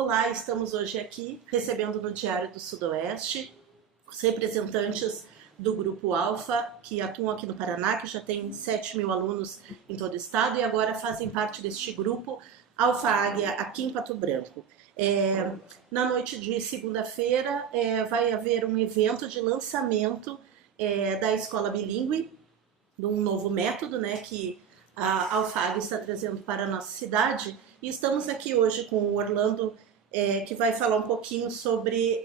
Olá, estamos hoje aqui recebendo no Diário do Sudoeste os representantes do Grupo Alfa, que atuam aqui no Paraná, que já tem 7.000 alunos em todo o estado e agora fazem parte deste grupo Alfa Águia aqui em Pato Branco. Na noite de segunda-feira vai haver um evento de lançamento da escola bilíngue, de um novo método, né, que a Alfa Águia está trazendo para a nossa cidade. E estamos aqui hoje com o Orlando, que vai falar um pouquinho sobre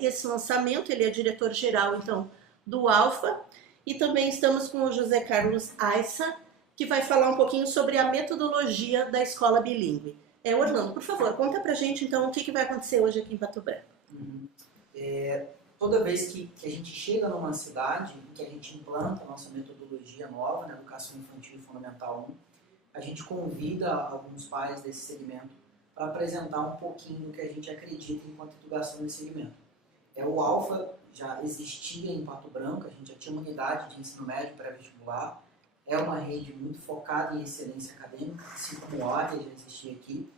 esse lançamento. Ele é diretor-geral, então, do Alfa. E também estamos com o José Carlos Aissa, que vai falar um pouquinho sobre a metodologia da escola bilíngue. Orlando, por favor, conta pra gente, então, o que vai acontecer hoje aqui em Pato Branco. Toda vez que a gente chega numa cidade, que a gente implanta a nossa metodologia nova na Educação Infantil Fundamental 1, a gente convida alguns pais desse segmento para apresentar um pouquinho do que a gente acredita enquanto educação nesse segmento. O Alfa já existia em Pato Branco, a gente já tinha uma unidade de ensino médio pré-vestibular, é uma rede muito focada em excelência acadêmica, assim como o Águia já existia aqui.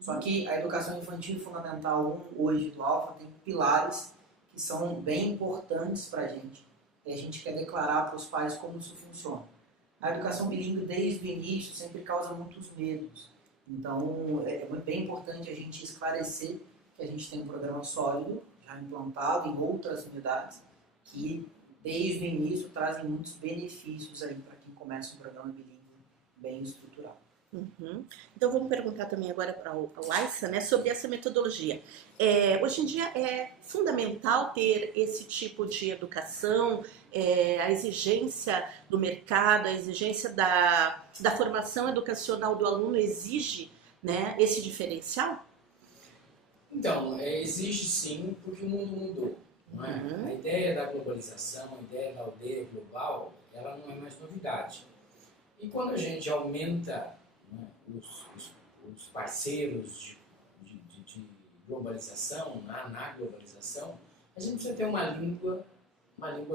Só que a Educação Infantil Fundamental 1 hoje do Alfa tem pilares que são bem importantes para a gente, e a gente quer declarar para os pais como isso funciona. A educação bilíngue, desde o início, sempre causa muitos medos. Então, é bem importante a gente esclarecer que a gente tem um programa sólido, já implantado em outras unidades, que desde o início trazem muitos benefícios aí para quem começa um programa bilíngue bem estruturado. Então vamos perguntar também agora para o Aissa, né, sobre essa metodologia. Hoje em dia é fundamental ter esse tipo de educação, a exigência do mercado, a exigência da formação educacional do aluno exige, né, esse diferencial? Então, exige sim, porque o mundo mudou. Não é? A ideia da globalização, a ideia da aldeia global, ela não é mais novidade. E quando a gente aumenta os parceiros de globalização, na globalização, a gente precisa ter uma língua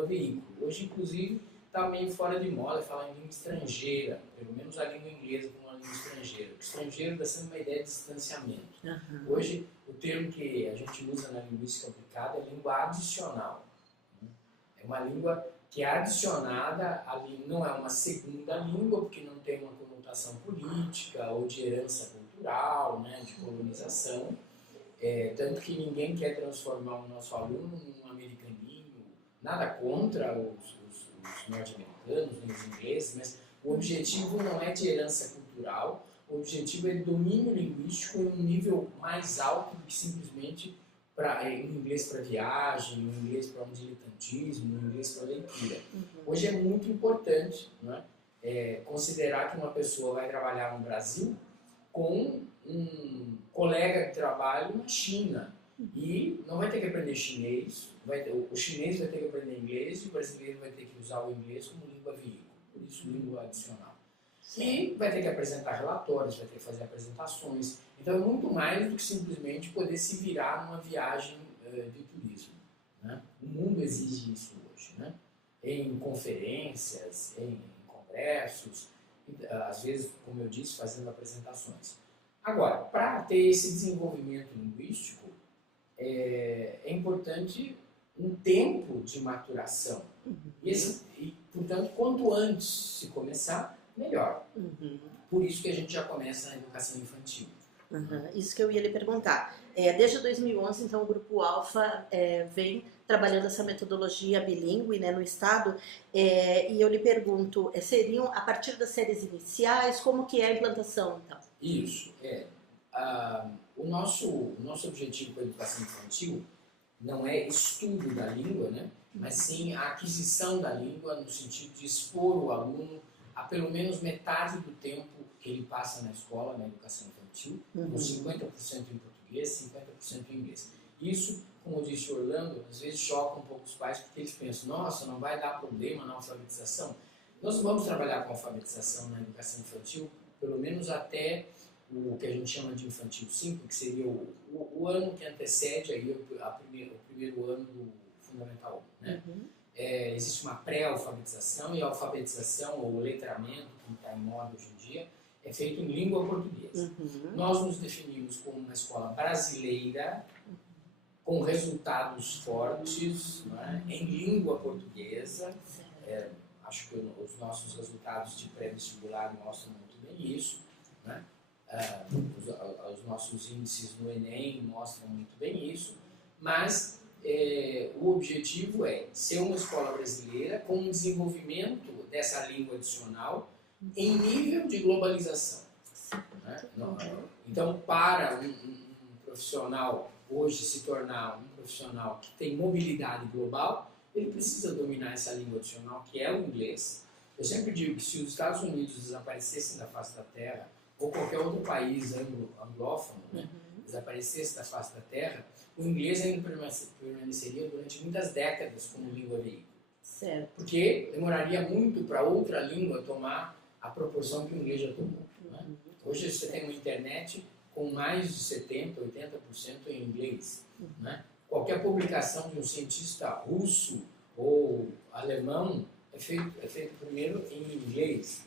veículo. Hoje, inclusive, está meio fora de moda falar em língua estrangeira, pelo menos a língua inglesa como uma língua estrangeira. O estrangeiro está sendo uma ideia de distanciamento. Hoje, o termo que a gente usa na linguística aplicada é língua adicional. É uma língua que é adicionada, não é uma segunda língua, porque não tem uma conotação política ou de herança cultural, né, de colonização, tanto que ninguém quer transformar o nosso aluno num americaninho, nada contra os norte-americanos, nem os ingleses, mas o objetivo não é de herança cultural, o objetivo é de domínio linguístico em um nível mais alto do que simplesmente inglês para viagem, inglês para um diletantismo, inglês para leitura. Hoje é muito importante, né, considerar que uma pessoa vai trabalhar no Brasil com um colega de trabalho na China e não vai ter que aprender chinês, o chinês vai ter que aprender inglês e o brasileiro vai ter que usar o inglês como língua veículo, por isso língua adicional. E vai ter que apresentar relatórios, vai ter que fazer apresentações. Então é muito mais do que simplesmente poder se virar numa viagem de turismo. Né? O mundo exige isso hoje. Né? Em conferências, em congressos, às vezes, como eu disse, fazendo apresentações. Agora, para ter esse desenvolvimento linguístico, é importante um tempo de maturação. E, portanto, quanto antes se começar, melhor. Por isso que a gente já começa na educação infantil. Isso que eu ia lhe perguntar. Desde 2011, então, o Grupo Alfa vem trabalhando essa metodologia bilíngue, né, no estado, e eu lhe pergunto, seriam a partir das séries iniciais, como que é a implantação, então? Isso, o nosso objetivo com a educação infantil não é estudo da língua, né, mas sim a aquisição da língua no sentido de expor o aluno a pelo menos metade do tempo que ele passa na escola, na educação infantil, com 50% em português, 50% em inglês. Isso, como disse o Orlando, às vezes choca um pouco os pais, porque eles pensam, nossa, não vai dar problema na alfabetização. Nós vamos trabalhar com alfabetização na educação infantil, pelo menos até o que a gente chama de infantil 5, que seria o ano que antecede aí o primeiro ano do Fundamental 1. Né? Existe uma pré-alfabetização, e a alfabetização, ou o letramento, que está em moda hoje em dia, é feito em língua portuguesa. Nós nos definimos como uma escola brasileira, com resultados fortes, né, em língua portuguesa. Acho que os nossos resultados de pré-vestibular mostram muito bem isso, né? Os nossos índices no Enem mostram muito bem isso, mas o objetivo é ser uma escola brasileira com um desenvolvimento dessa língua adicional em nível de globalização, né? Então, para um profissional hoje se tornar um profissional que tem mobilidade global, ele precisa dominar essa língua adicional, que é o inglês. Eu sempre digo que se os Estados Unidos desaparecessem da face da Terra, ou qualquer outro país anglófono, né, desaparecesse da face da Terra, o inglês ainda permaneceria durante muitas décadas como língua veículo. Certo. Porque demoraria muito para outra língua tomar a proporção que o inglês já tomou, né? Hoje você tem uma internet com mais de 70%, 80% em inglês, né? Qualquer publicação de um cientista russo ou alemão é feito primeiro em inglês.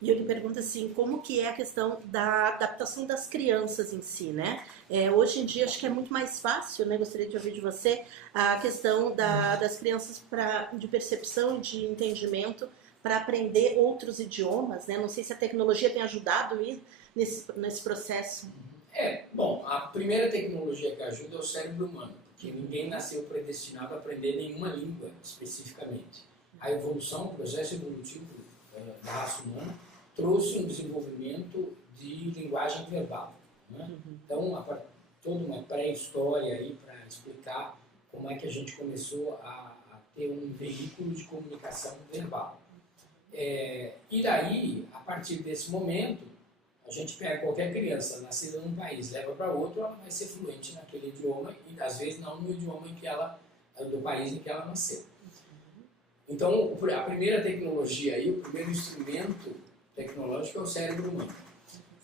E eu lhe pergunto assim, como que é a questão da adaptação das crianças em si, né? Hoje em dia acho que é muito mais fácil, né? Gostaria de ouvir de você a questão das crianças de percepção e de entendimento para aprender outros idiomas, né? Não sei se a tecnologia tem ajudado nesse processo. Bom, a primeira tecnologia que ajuda é o cérebro humano, porque ninguém nasceu predestinado a aprender nenhuma língua especificamente. A evolução, o processo evolutivo da raça humana trouxe um desenvolvimento de linguagem verbal, né? Então, toda uma pré-história aí para explicar como é que a gente começou a ter um veículo de comunicação verbal. E daí, a partir desse momento, a gente pega qualquer criança nascida num país, leva para outro, ela vai ser fluente naquele idioma e às vezes não no idioma do país em que ela nasceu. Então, a primeira tecnologia aí, o primeiro instrumento tecnológico é o cérebro humano.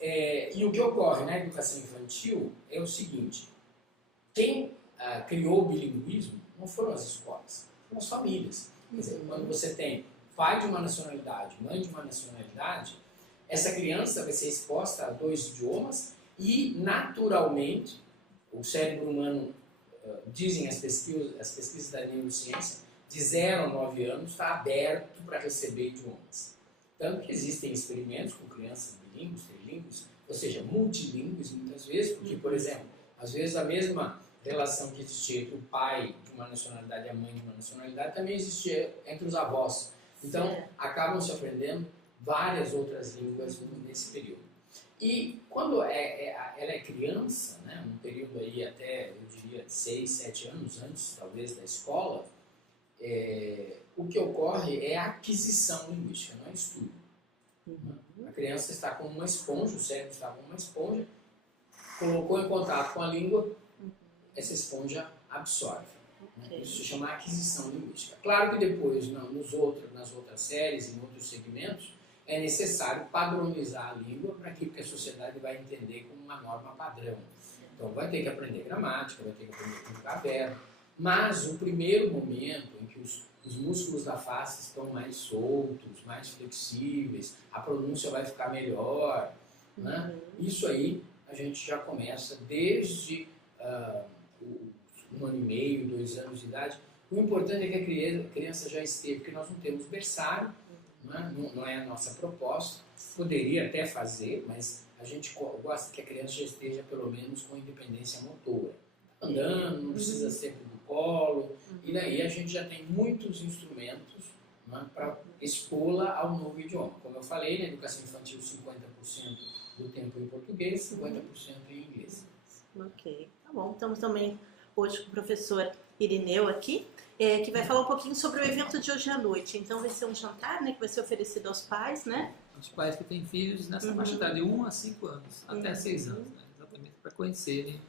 E o que ocorre na educação infantil é o seguinte: quem criou o bilinguismo não foram as escolas, foram as famílias. Quer dizer, quando você tem pai de uma nacionalidade, mãe de uma nacionalidade, essa criança vai ser exposta a 2 idiomas e, naturalmente, o cérebro humano, dizem as pesquisas da neurociência, de 0 a 9 anos está aberto para receber idiomas. Tanto que existem experimentos com crianças bilíngues, trilíngues, ou seja, multilíngues muitas vezes, porque, por exemplo, às vezes a mesma relação que existia entre o pai de uma nacionalidade e a mãe de uma nacionalidade também existia entre os avós. Então, acabam se aprendendo várias outras línguas nesse período. E quando ela é criança, né, um período aí até, eu diria, 6, 7 anos antes, talvez, da escola, o que ocorre é a aquisição linguística, não é estudo. A criança está como uma esponja, o cérebro está como uma esponja, colocou em contato com a língua, essa esponja absorve. Isso se chama aquisição linguística. Claro que depois, nas outras séries e em outros segmentos, é necessário padronizar a língua para que a sociedade vai entender como uma norma padrão. Então, vai ter que aprender gramática, vai ter que aprender a conjugar verbo. Mas o primeiro momento em que os músculos da face estão mais soltos, mais flexíveis, a pronúncia vai ficar melhor, né? Isso aí a gente já começa desde 1 ano e meio, 2 anos de idade. O importante é que a criança já esteja, porque nós não temos berçário, né? Não é a nossa proposta, poderia até fazer, mas a gente gosta que a criança já esteja pelo menos com independência motora. Andando, não precisa sempre do colo, e daí a gente já tem muitos instrumentos, né, para expô-la ao novo idioma. Como eu falei, na educação infantil 50% do tempo em português, 50% em inglês. Ok, tá bom. Estamos também hoje com o professor Irineu aqui, que vai falar um pouquinho sobre o evento de hoje à noite. Então vai ser um jantar, né, que vai ser oferecido aos pais, né? Os pais que têm filhos nessa faixa de 1 a 5 anos, até 6 anos, né? Exatamente para conhecerem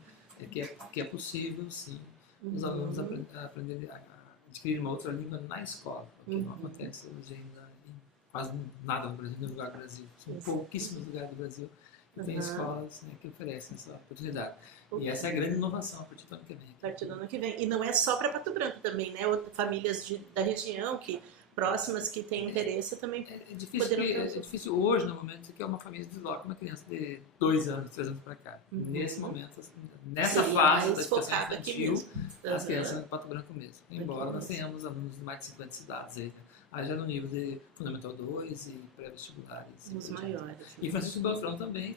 que é possível, sim, os alunos aprenderem a adquirir uma outra língua na escola, o que não acontece hoje ainda em quase nada no Brasil, no lugar do Brasil. São pouquíssimos lugares do Brasil que tem escolas, né, que oferecem essa oportunidade. E essa é a grande inovação a partir do ano que vem. A partir do ano que vem. E não é só para Pato Branco também, né? Famílias da região que próximas que têm interesse também É difícil, poderão é difícil hoje, no momento, que uma família desloca uma criança de 2 anos, 3 anos para cá. Nesse momento, assim, nessa Seria fase da mais educação focado aqui infantil, mesmo. as Uhum. crianças em Pato Branco mesmo. Embora nós mesmo. tenhamos alunos de mais de 50 cidades aí, né? Aí já no nível de Fundamental 2 e pré-vestibulares. Os maiores. E Francisco Beltrão também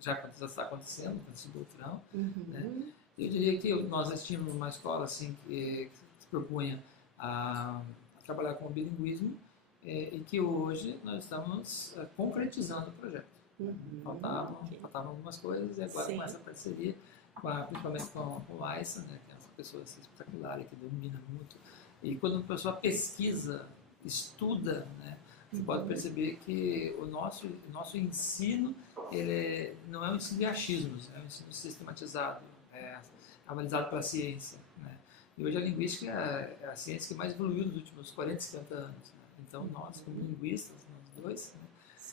já está acontecendo, Francisco Beltrão. Uhum. Eu diria que nós tínhamos uma escola assim, que se propunha a trabalhar com o bilinguismo e que hoje nós estamos concretizando o projeto. Faltavam algumas coisas e agora Sim. com essa parceria, principalmente com o Aissa, né, que é uma pessoa assim, espetacular que domina muito. E quando a pessoa pesquisa, estuda, né, você pode perceber que o nosso ensino não é um ensino de achismos, é um ensino sistematizado, analisado pela ciência. Né? E hoje a linguística é a ciência que mais evoluiu nos últimos 40, 50 anos. Né? Então nós, como linguistas, nós dois,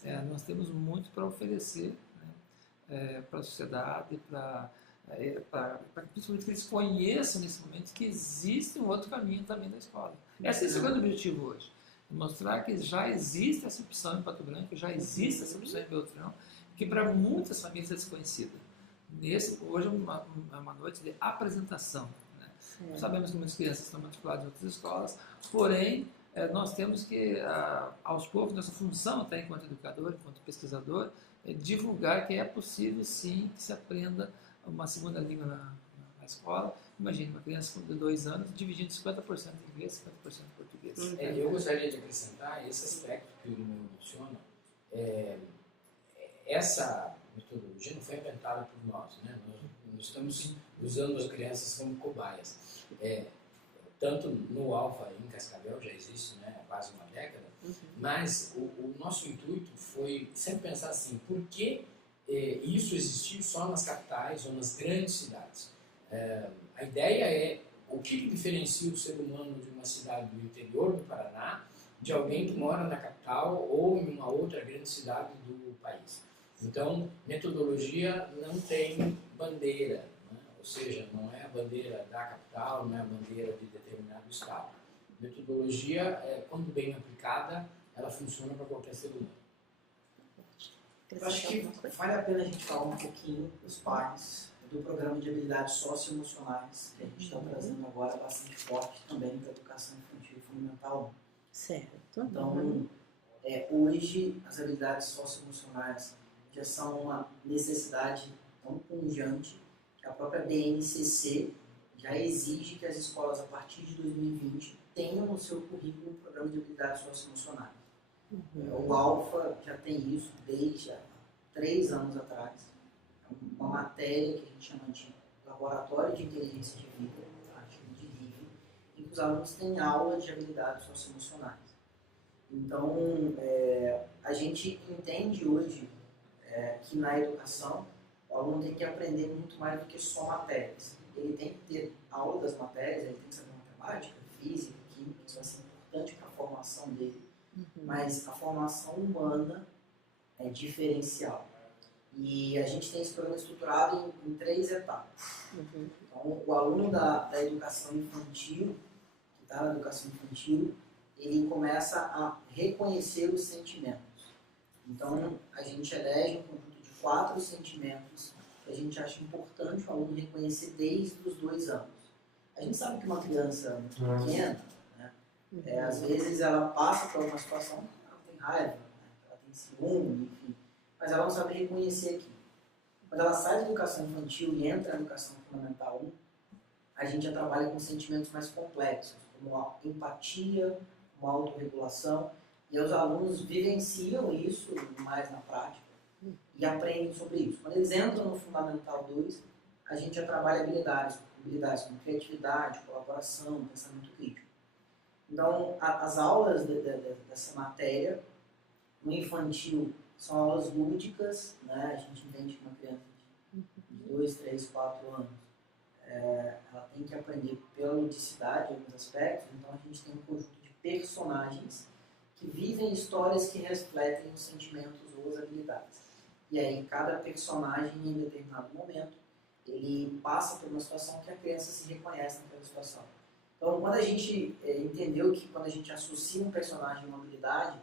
né, nós temos muito para oferecer, né, para a sociedade, para principalmente que eles conheçam nesse momento que existe um outro caminho também da escola. Esse é o grande objetivo hoje. Mostrar que já existe essa opção em Pato Branco, já existe essa opção em Beltrão, que para muitas famílias é desconhecida. Hoje é uma noite de apresentação. Né? Sabemos que muitas crianças estão matriculadas em outras escolas, porém, nós temos que, aos poucos, nossa função até enquanto educador, enquanto pesquisador, é divulgar que é possível sim que se aprenda uma segunda língua na escola. Imagine uma criança de 2 anos dividindo 50% em inglês e 50% em português. Eu gostaria de acrescentar esse aspecto que o Lumeu menciona. Essa metodologia não foi inventada por nós, né? Nós estamos usando as crianças como cobaias. Tanto no Alfa em Cascavel já existe, né, há quase uma década, mas o nosso intuito foi sempre pensar assim, por que isso existiu só nas capitais ou nas grandes cidades? A ideia é o que diferencia o ser humano de uma cidade do interior do Paraná de alguém que mora na capital ou em uma outra grande cidade do país. Então, metodologia não tem bandeira, né? Ou seja, não é a bandeira da capital, não é a bandeira de determinado estado. Metodologia, quando bem aplicada, ela funciona para qualquer ser humano. Eu acho que vale a pena a gente falar um pouquinho dos pais, do programa de habilidades socioemocionais que a gente está trazendo agora bastante forte também para a educação infantil e fundamental. Certo. Então, hoje as habilidades socioemocionais já são uma necessidade tão pungente que a própria BNCC já exige que as escolas, a partir de 2020, tenham no seu currículo um programa de habilidades socioemocionais. O Alfa já tem isso desde há 3 anos atrás. É uma matéria que a gente chama de Laboratório de Inteligência de Vida, de LIV, em que os alunos têm aula de habilidades socioemocionais. Então, a gente entende hoje que na educação o aluno tem que aprender muito mais do que só matérias. Ele tem que ter aula das matérias, ele tem que saber matemática, física, química, isso vai ser importante para a formação dele. Mas a formação humana é diferencial. E a gente tem esse programa estruturado em 3 etapas. Então, o aluno da educação infantil, que está na educação infantil, ele começa a reconhecer os sentimentos. Então, a gente elege um conjunto de 4 sentimentos que a gente acha importante o aluno reconhecer desde os 2 anos. A gente sabe que uma criança pequena, né, às vezes ela passa por uma situação que ela tem raiva, né, ela tem ciúme, enfim, mas ela não sabe reconhecer aquilo. Quando ela sai da educação infantil e entra na educação fundamental 1, a gente já trabalha com sentimentos mais complexos, como a empatia, uma autorregulação, e os alunos vivenciam isso mais na prática e aprendem sobre isso. Quando eles entram no Fundamental 2, a gente já trabalha habilidades como criatividade, colaboração, pensamento crítico. Então, as aulas dessa matéria, no infantil, são aulas lúdicas, né? A gente entende que uma criança de 2, 3, 4 anos, ela tem que aprender pela ludicidade em alguns aspectos, então a gente tem um conjunto de personagens que vivem histórias que refletem os sentimentos ou as habilidades. E aí, cada personagem, em determinado momento, ele passa por uma situação que a criança se reconhece naquela situação. Então, quando a gente entendeu que quando a gente associa um personagem a uma habilidade,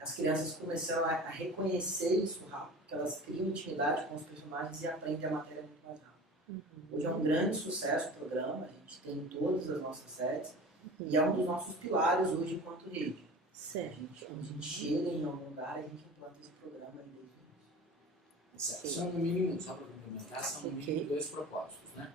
as crianças começaram a reconhecer isso rápido, porque elas criam intimidade com os personagens e aprendem a matéria muito mais rápido. Hoje é um grande sucesso o programa, a gente tem em todas as nossas séries, e é um dos nossos pilares hoje enquanto rede. Certo. Quando a gente chega em algum lugar, a gente implanta esse programa aí desde o início. São no mínimo, só para complementar, são no mínimo 2 propósitos, né?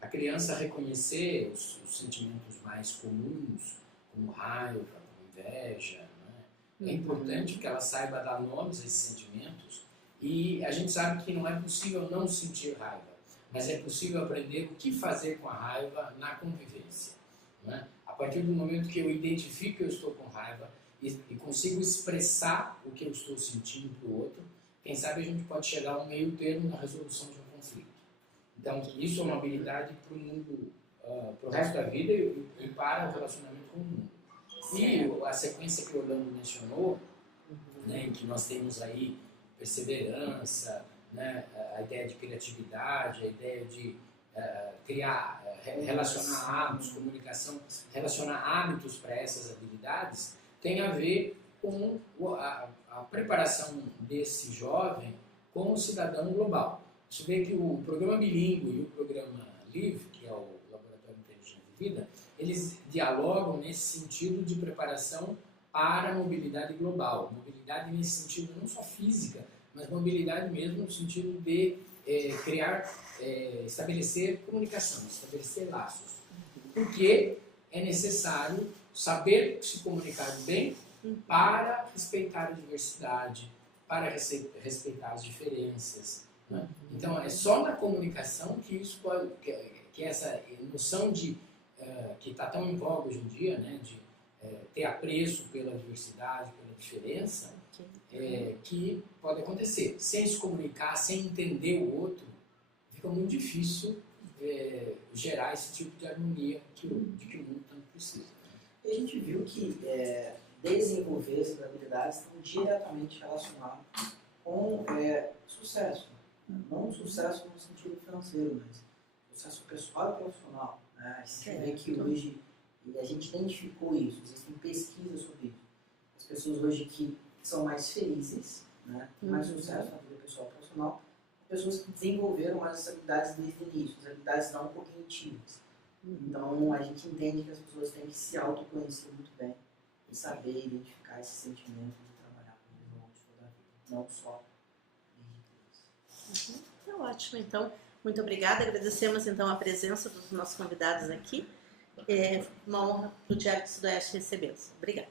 A criança reconhecer os sentimentos mais comuns, como raiva, como inveja, né? É importante que ela saiba dar nomes a esses sentimentos, e a gente sabe que não é possível não sentir raiva, mas é possível aprender o que fazer com a raiva na convivência, né? A partir do momento que eu identifico que eu estou com raiva e consigo expressar o que eu estou sentindo para o outro, quem sabe a gente pode chegar a um meio termo na resolução de um conflito. Então, isso é uma habilidade para o mundo, para o resto da vida e para o relacionamento com o mundo. E a sequência que o Orlando mencionou, né, em que nós temos aí perseverança, né, a ideia de criatividade, a ideia de criar, relacionar hábitos, comunicação, relacionar hábitos para essas habilidades, tem a ver com a preparação desse jovem como cidadão global. Você vê que o programa bilíngue e o programa LIVE, que é o Laboratório Inteligente de Vida, eles dialogam nesse sentido de preparação para a mobilidade global. Mobilidade nesse sentido não só física, mas mobilidade mesmo no sentido de estabelecer comunicação, estabelecer laços. Porque é necessário saber se comunicar bem para respeitar a diversidade, para respeitar as diferenças, né? Então, é só na comunicação que isso pode, que essa noção de que está tão em voga hoje em dia, né, de ter apreço pela diversidade, pela diferença, que pode acontecer. Sem se comunicar, sem entender o outro, fica muito difícil gerar esse tipo de harmonia de que o mundo tanto precisa. E a gente viu que desenvolver essas habilidades estão diretamente relacionadas com sucesso. Não sucesso no sentido financeiro, mas sucesso pessoal e profissional. Né? A gente vê que hoje, e a gente identificou isso, existem pesquisas sobre isso. As pessoas hoje que são mais felizes, né, têm mais sucesso na vida pessoal e profissional, pessoas que desenvolveram mais as habilidades desde o início, as habilidades não cognitivas. Então, a gente entende que as pessoas têm que se autoconhecer muito bem e saber identificar esses sentimentos e trabalhar com eles ao longo de toda a vida, não só desde criança. Então, ótimo. Então, muito obrigada. Agradecemos, então, a presença dos nossos convidados aqui. É uma honra para o Diário do Sudoeste recebê-los. Obrigada.